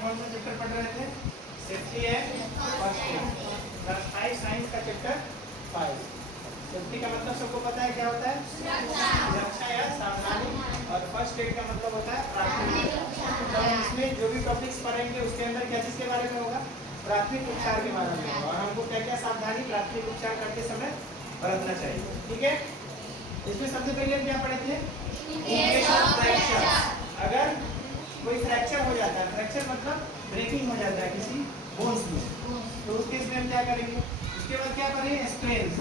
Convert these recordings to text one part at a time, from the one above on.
कौन सा चैप्टर पढ़ रहे थे? Safety and first aid, class 5 science का चैप्टर 5। सेफ्टी का मतलब सबको पता है क्या होता है? सुरक्षा या सावधानी। और फर्स्ट एड का मतलब होता है प्राथमिक। तो इसमें जो भी टॉपिक्स पढ़ेंगे उसके अंदर क्या चीज के बारे में होगा? प्राथमिक उपचार के बारे में होगा। और हमको क्या क्या सावधानी प्राथमिक उपचार करते समय बरतना चाहिए, ठीक है? इसमें सबसे पहले हम क्या पढ़े थे? फ्रैक्चर। अगर कोई फ्रैक्चर हो जाता है, फ्रैक्चर मतलब ब्रेकिंग हो जाता है किसी बोन्स में, तो उस केस में हम क्या करेंगे? उसके बाद क्या करेंगे? स्प्रेन्स।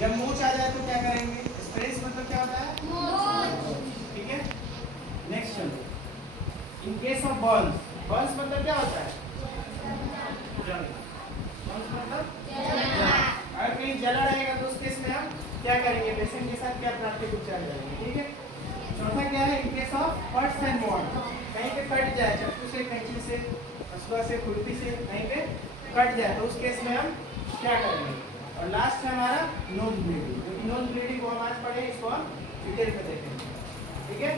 जब मोच आ जाए तो क्या करेंगे? स्प्रेन्स मतलब क्या होता है? ठीक है, नेक्स्ट चलो। इन केस ऑफ बर्न्स, बर्न्स मतलब क्या होता है? जल। बर्न्स मतलब अगर कहीं जला रहेगा तो उस केस में हम क्या करेंगे? पेशेंट के साथ क्या प्राथमिक उपचार करेंगे, ठीक है? चौथा क्या है? In case of cuts and wound, कहीं पे कट जाए, चाकू से, कैंची से, हसुआ से, खुरपी से कहीं पे कट जाए तो उस केस में हम क्या करेंगे? और लास्ट है हमारा नोज ब्लीडिंग। जो कि नोज ब्लीडिंग को हम आज पढ़े, इसको हम डिटेल में देखेंगे, ठीक है?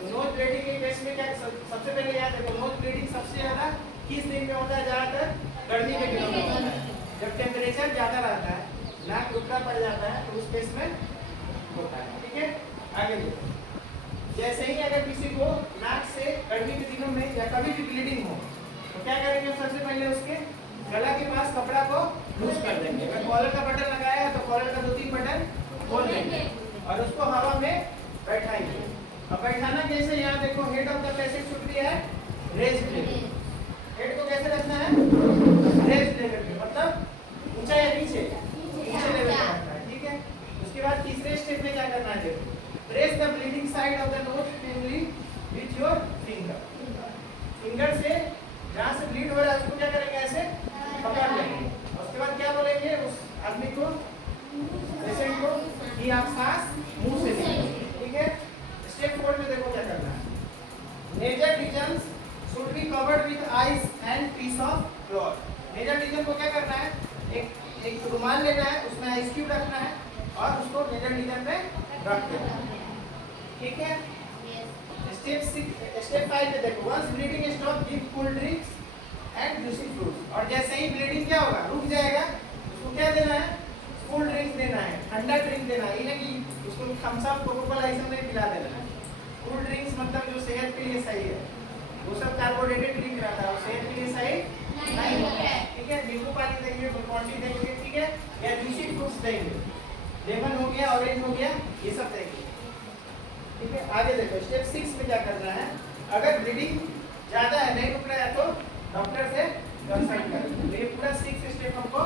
तो नोज ब्लीडिंग के केस में क्या सबसे पहले याद रखो, नोज ब्लीडिंग सबसे ज्यादा किस दिन में होता है? ज्यादातर गर्मी के दिनों में होता है, जब टेम्परेचर ज्यादा रहता है, नाक रुका पड़ जाता है, तो उस केस में होता है, ठीक है? आगे देखो, जैसे ही अगर किसी को नाक से गर्मी के दिनों में या कभी भी ब्लीडिंग हो तो क्या करेंगे? सबसे पहले उसके गला के पास कपड़ा को लूज कर देंगे। अगर कॉलर का बटन लगाया है तो कॉलर का 2-3 बटन खोल देंगे और उसको हवा में बैठाएंगे। अब बैठाना कैसे? यहाँ देखो, head of the patient should be है रेज्ड लेवल। हेड को कैसे रखना है? रेज्ड लेवल पे, मतलब ऊंचा या नीचे? नीचे लेवल पे रखना है, ठीक है? उसके बाद तीसरे स्टेप में क्या करना है? देखो, press the bleeding side of the nose firmly with your finger। Finger से जहाँ से ब्लीड हो रहा है उसको क्या करेंगे? ऐसे पकड़ लेंगे। उसके बाद क्या बोलेंगे उस आदमी को, पेशेंट को, कि आप सांस मुंह से लीजिए, ठीक है? स्टेप 4 में देखो क्या करना है। Nasal regions should be covered with ice and piece of cloth। Nasal region को क्या करना है? एक रुमाल लेना है, उसमें आइस क्यूब रखना है और उसको नेजल रीजन पे रख देना है, ठीक है? स्टेप 5 में देखो, once bleeding stop give cold drinks and juicy fruits. और जैसे ही ब्लीडिंग क्या होगा? रुक जाएगा, उसको क्या देना है? कोल्ड ड्रिंक्स देना है, ठंडा ड्रिंक देना है, ये नहीं कि उसको थम्स अप, कोका कोला ये सब नहीं पिला देना है। कोल्ड ड्रिंक्स मतलब जो सेहत के लिए सही है, वो सब कार्बोनेटेड ड्रिंक रहता है, वो सेहत के लिए सही नहीं होता है, ठीक है? नींबू पानी देंगे, ग्लूकोन डी देंगे, ठीक है? या जूसी फ्रूट्स देंगे, लेमन हो गया, ऑरेंज हो गया, ये सब देंगे, ठीक है? आगे देखो, स्टेप 6 में क्या करना है? अगर ब्लीडिंग ज्यादा है, नहीं रुक रहा है, तो डॉक्टर से कंसल्ट करें। ये पूरा 6 स्टेप हमको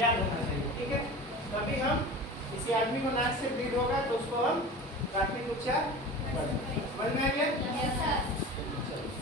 याद रखना चाहिए, ठीक है? तो अभी हम किसी आदमी को नाक से ब्लीड होगा तो उसको हम प्राथमिक उपचार समझ में आ गया?